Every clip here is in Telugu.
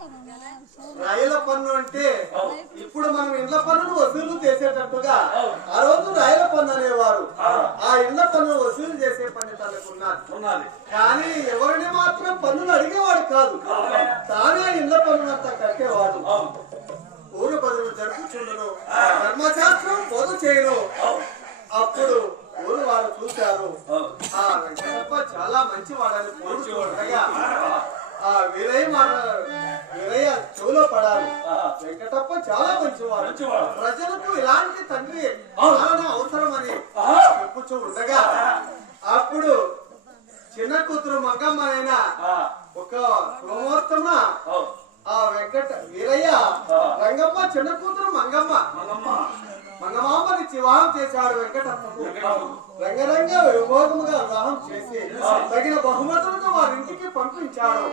రాయల పన్ను అంటే ఇప్పుడు మనం ఇండ్ల పన్నును వసూలు చేసేటట్టుగా ఆ రోజు రాయల పన్ను అనేవారు. ఆ ఇండ్ల పన్ను వసూలు చేసే పని తనకున్నది. కానీ ఎవరిని మాత్రం పన్నులు అడిగేవాడు కాదు, తానే ఇండ్ల పన్నునంతా కట్టేవాడు. ఊరు బదులు జరుపుచుండును, ధర్మశాస్త్రం పొదు చేయను. అప్పుడు ఊరు వారు చూశారు, ఆ వెంకటప్ప చాలా మంచివాడని పోల్చుకుంటగా ఆ వీరయ్య చెవులో పడాలి. వెంకటప్ప చాలా మంచివాడు, ప్రజలకు ఇలాంటి తండ్రి చాలా అవసరం అని చెప్పుచూ ఉండగా అప్పుడు చిన్న కూతురు మంగమ్మనైనా ఒక సోమవార్తమున ఆ వీరయ్య రంగమ్మ చిన్న కూతురు మంగమాంబని వివాహం చేశాడు. వెంకటప్పకు రంగరంగ వైభోగముగా వివాహం చేసి తగిన బహుమతులతో వారి ఇంటికి పంపించాడు.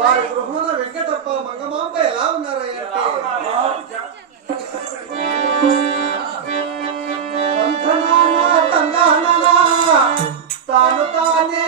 వారి గృహమున వెంకటప్ప మంగమాంబ ఎలా ఉన్నారంటే తాను తానే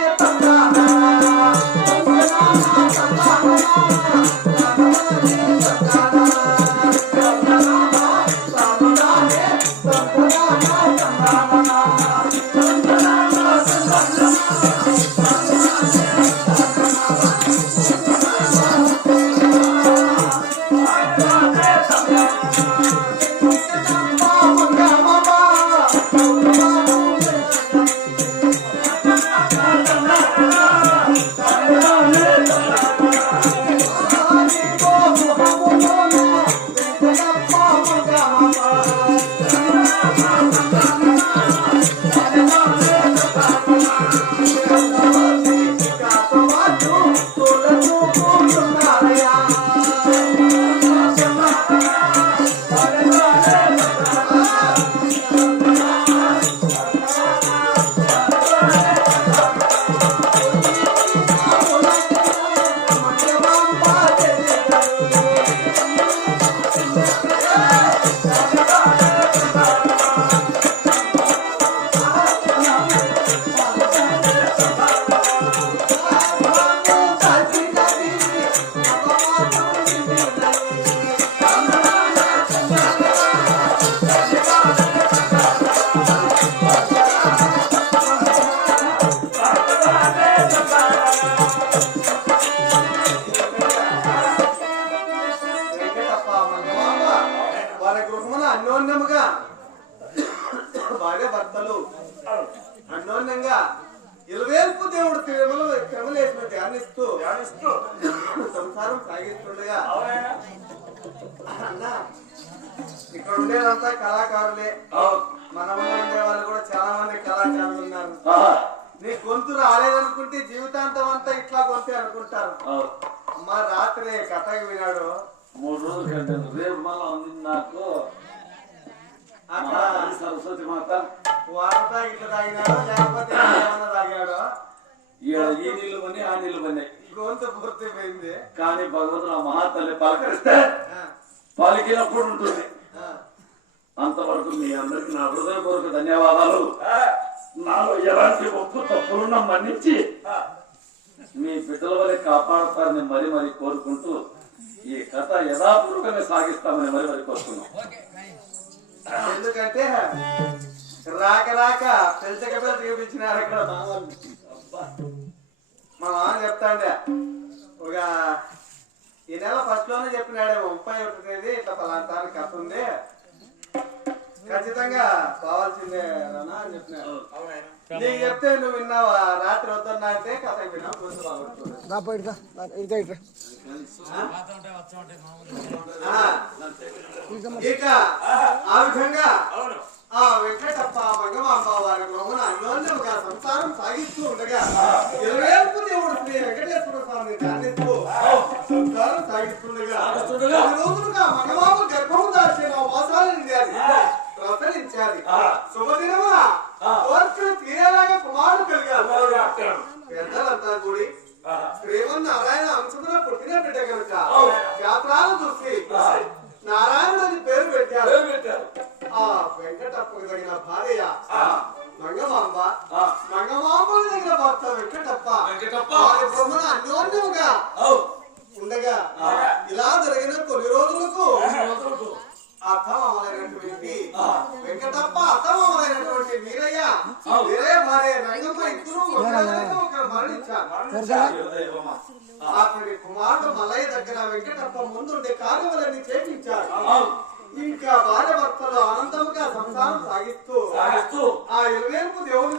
అన్యోన్యముగా భార్య భర్తలు అన్యోన్యంగా ఇలవేల్పు దేవుడు క్రమలేసిన ధ్యానిస్తూ సంసారం సాగిస్తుండగా అన్నా ఇక్కడ ఉండేదంతా కళాకారులే, మన ఉండే వాళ్ళు కూడా చాలా మంది కళాకారులు ఉన్నారు. నీ గొంతు రాలేదనుకుంటే జీవితాంతం అంతా ఇట్లా గొంతే అనుకుంటారు. అమ్మ రాత్రి కథకి వినాడు 3 రోజుల కంటే రేపు మళ్ళా ఉంది నాకు సరస్వతి మాత వాటర్ తాగి ఇట్లా తాగినాడు, లేకపోతే ఏమన్నా తాగాడు. ఈ నీళ్లు పని ఆ నీళ్లు పన్నాయి, గొంతు పూర్తిపోయింది. కానీ భగవంతుడు ఆ మహాతల్లి పలకరిస్తే పలికినప్పుడు ఉంటుంది. అంతవరకు మీ అందరికి నా హృదయపూర్వక ధన్యవాదాలు. నాలో ఎలాంటి ఒప్పు తప్పులున్నా మన్నించి మీ బిడ్డల వల్ల కాపాడుతారని మరీ మరీ కోరుకుంటూ ఈ కథ యథాపూర్వకంగా సాగిస్తామని మరీ కోరుతున్నాం. ఎందుకంటే రాక రాక పెంచకపోతే చూపించినారు ఇక్కడ మామూలు. మా మామ చెప్తాండే ఒక ఈ నెల ఫస్ట్ లోనే చెప్పినాడే 31వ తేదీ ఇట్లా పలాంతానికి కథ ఉంది, ఖచ్చితంగా పోవాల్సిందే రానా అని చెప్పినాడు. నీకు చెప్తే నువ్వు విన్నావా? రాత్రి వద్దన్నా అంటే కథ విన్నావు, గుర్తు బాగుంటుంది. ఇక ఆ విధంగా ఆ వెంకటప్ప మంగమాంబ వారి గృహమున అన్యోన్యముగా సంసారం సాగిస్తూ ఉండగా ఇలవేల్పు దేవుడు శ్రీ వెంకటేశ్వర స్వామిని ధ్యానిస్తూ సంసారం సాగిస్తుండగా రోజులుగా మంగమాంబ గర్భము దాల్చిన మోసాలని ప్రసరించాలి. శుభదినమున కోర్చులు తీరేలాగా కుమారుడు కలిగారు. పెద్దలంతా కూడి శ్రీమన్నారాయణ అంశమున పుట్టిన బిడ్డ కనుక శాస్త్రాలు చూసి నారాయణుడు పేరు పెట్టారు. ఆ వెంకటప్పకు తగిన భార్య మంగమాంబ, మంగమాంబకు తగిన భర్త వెంకటప్ప వారి బ్రహ్మణ అన్యోన్యముగా ఉండగా ఇలా జరిగిన కొన్ని రోజులకు అత్తమామలైనటువంటి వెంకటప్ప అత్తమామలైనటువంటి వీరయ్య వేరే భార్య రంగమ్మ ఇద్దరు ఒకరు మరణించారు. అతని కుమారుడు మల్లయ్య దగ్గర వెంకటప్ప ముందుండే కార్యములన్నీ చేయించారు. ఇంకా భార్య భర్తలు ఆనందంగా సంసారం సాగిస్తూ ఆ ఇరువేపు దేవుని